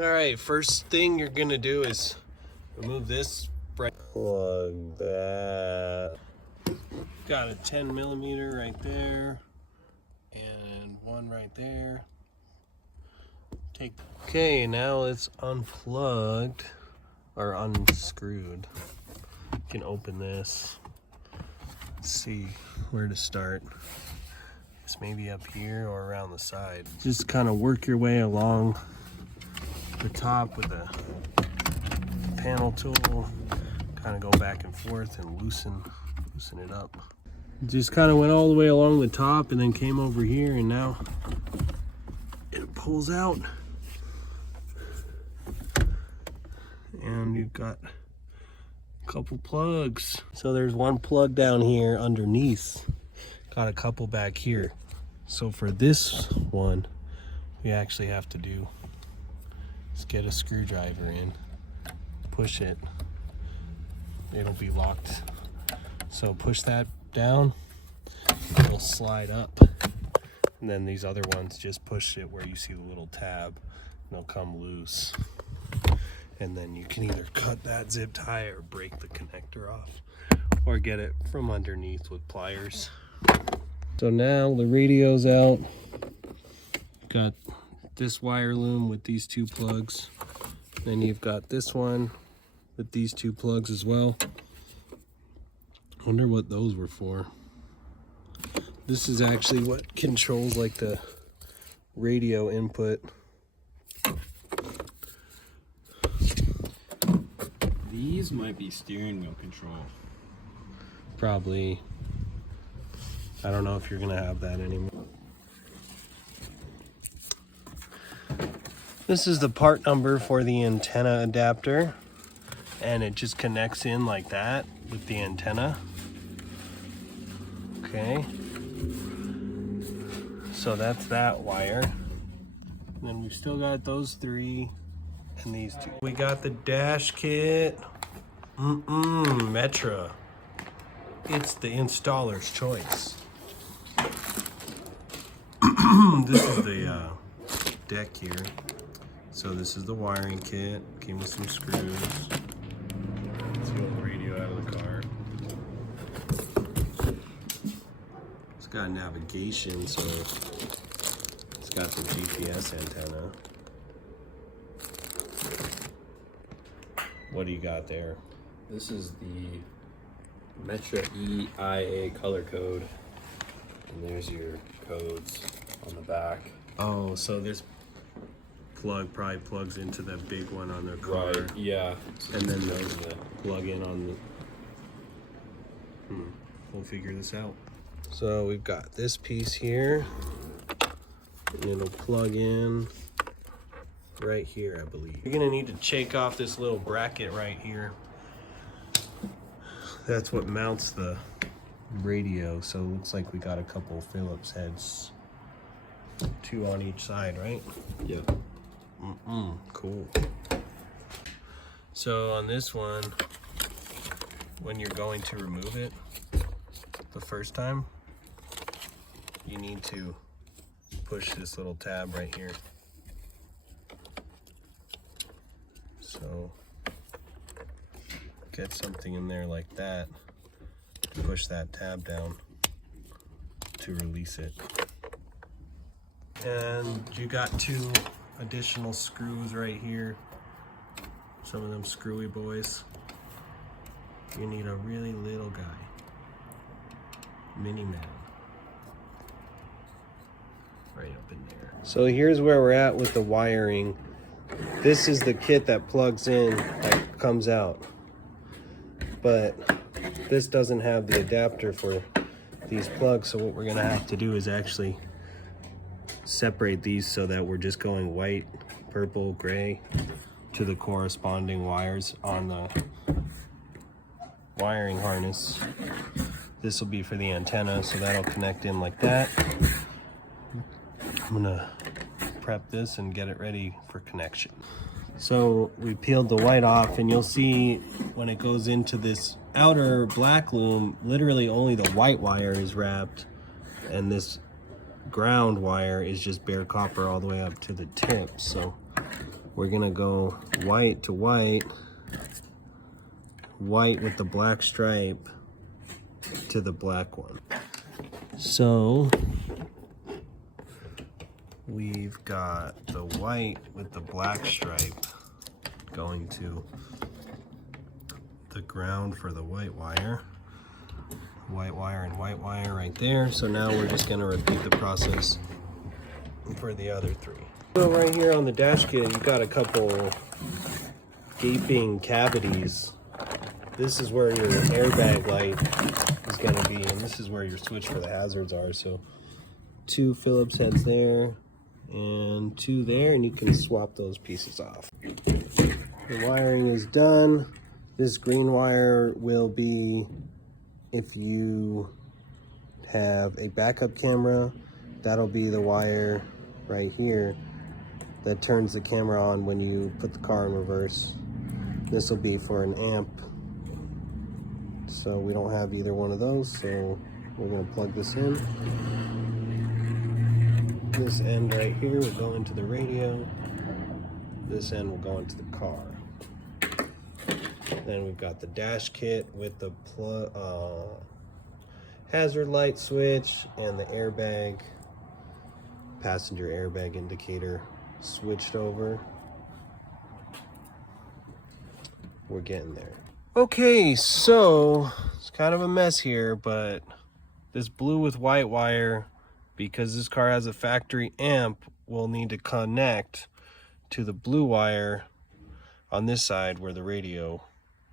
All right, first thing you're gonna do is remove this. Plug that. Got a 10 millimeter right there, and one right there. Okay, now it's unplugged or unscrewed. You can open this. Let's see where to start. It's maybe up here or around the side. Just kind of work your way along the top with a panel tool. Kind of go back and forth and loosen it up. Just kind of went all the way along the top and then came over here, and now it pulls out. And you've got a couple plugs. So there's one plug down here underneath. Got a couple back here. So for this one, we actually have to do is get a screwdriver in, push it. It'll be locked. So push that down, it'll slide up. And then these other ones, just push it where you see the little tab, and they'll come loose. And then you can either cut that zip tie or break the connector off, or get it from underneath with pliers. So now the radio's out. Got this wire loom with these two plugs. Then you've got this one with these two plugs as well. Wonder what those were for. This is actually what controls like the radio input. These might be steering wheel control. Probably. I don't know if you're gonna have that anymore. This is the part number for the antenna adapter, and it just connects in like that with the antenna. Okay. So that's that wire. And then we've still got those three and these two. We got the dash kit. Metra. It's the installer's choice. This is the deck here. So this is the wiring kit. Came with some screws. Let's get the radio out of the car. It's got navigation, so it's got the GPS antenna. What do you got there? This is the Metra EIA color code, and there's your codes on the back. Oh, so this plug probably plugs into that big one on their car. Right, yeah. And then those plug in on the... We'll figure this out. So we've got this piece here, and it'll plug in right here, I believe. You're gonna need to shake off this little bracket right here. That's what mounts the radio. So it looks like we got a couple Phillips heads, 2 on each side, right? Yep. Cool. So on this one, when you're going to remove it the first time, you need to push this little tab right here. So get something in there like that, push that tab down to release it. And you got 2 additional screws right here, some of them screwy boys. You need a really little guy, mini man, right up in there. So here's where we're at with the wiring. This is the kit that plugs in, that comes out, but this doesn't have the adapter for these plugs. So what we're gonna have to do is actually separate these so that we're just going white, purple, gray to the corresponding wires on the wiring harness. This will be for the antenna, so that'll connect in like that. I'm gonna prep this and get it ready for connection. So we peeled the white off, and you'll see when it goes into this outer black loom, literally only the white wire is wrapped, and this ground wire is just bare copper all the way up to the tip. So we're gonna go white to white, white with the black stripe to the black one. So we've got the white with the black stripe going to the ground for the white wire and white wire right there. So now we're just gonna repeat the process for the other three. So right here on the dash kit, you've got a couple gaping cavities. This is where your airbag light is gonna be, and this is where your switch for the hazards are. So 2 Phillips heads there and 2 there, and you can swap those pieces off. The wiring is done. This green wire will be if you have a backup camera. That'll be the wire right here that turns the camera on when you put the car in reverse. This will be for an amp. So we don't have either one of those, so we're gonna plug this in. This end right here will go into the radio. This end will go into the car. Then we've got the dash kit with the hazard light switch and the airbag, passenger airbag indicator switched over. We're getting there. Okay, so it's kind of a mess here, but this blue with white wire, because this car has a factory amp, will need to connect to the blue wire on this side where the radio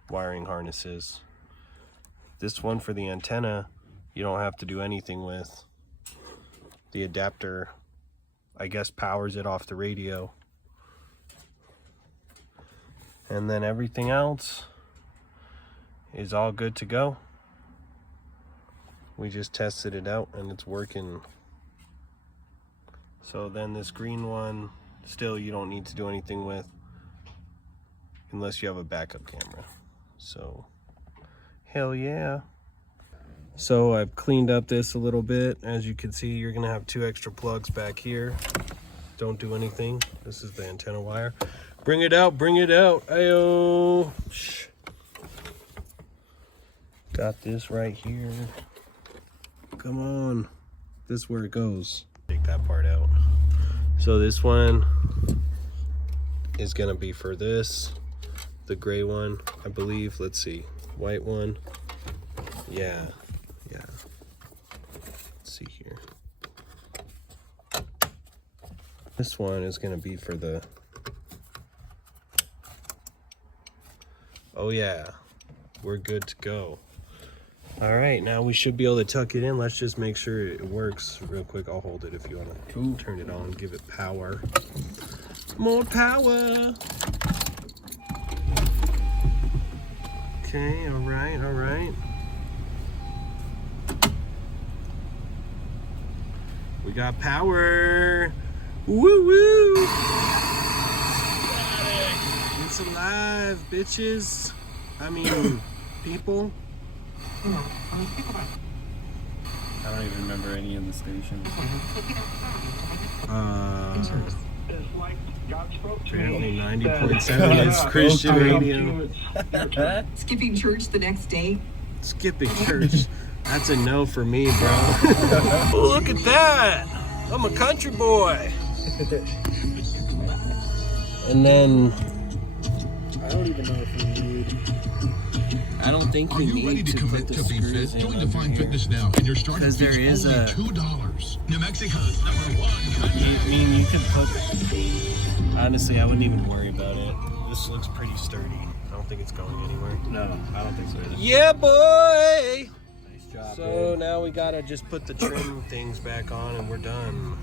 wiring harness is. This one for the antenna, you don't have to do anything with. The adapter, I guess, powers it off the radio. And then everything else is all good to go. We just tested it out and it's working. So then this green one, still you don't need to do anything with unless you have a backup camera. So hell yeah. So I've cleaned up this a little bit. As you can see, you're gonna have 2 extra plugs back here. Don't do anything. This is the antenna wire. Bring it out, bring it out. Ayo. Shh. Got this right here. Come on. This is where it goes. Take that part out. So this one is gonna be for this. The gray one, I believe. Let's see. White one. Yeah. Let's see here. This one is gonna be for the... Oh yeah. We're good to go. All right, now we should be able to tuck it in. Let's just make sure it works real quick. I'll hold it if you want to turn it on, give it power. More power. Okay, all right. We got power. Woo woo. It's alive, bitches. I mean, people. I don't even remember any in the station. Apparently 90.7 is Christian radio. Skipping church the next day? Skipping church. That's a no for me, bro. Look at that. I'm a country boy. And then I don't even know if we need. I don't think Are you you ready need to to put commit the to be screws fit? in Join under Define here. Fitness now, and your starting Because there fee's is only a- $2. New Mexico's #1 country. I mean, you could put... Honestly, I wouldn't even worry about it. This looks pretty sturdy. I don't think it's going anywhere. No, I don't think so either. Yeah, boy! Nice job, So now we gotta just put the trim things back on and we're done.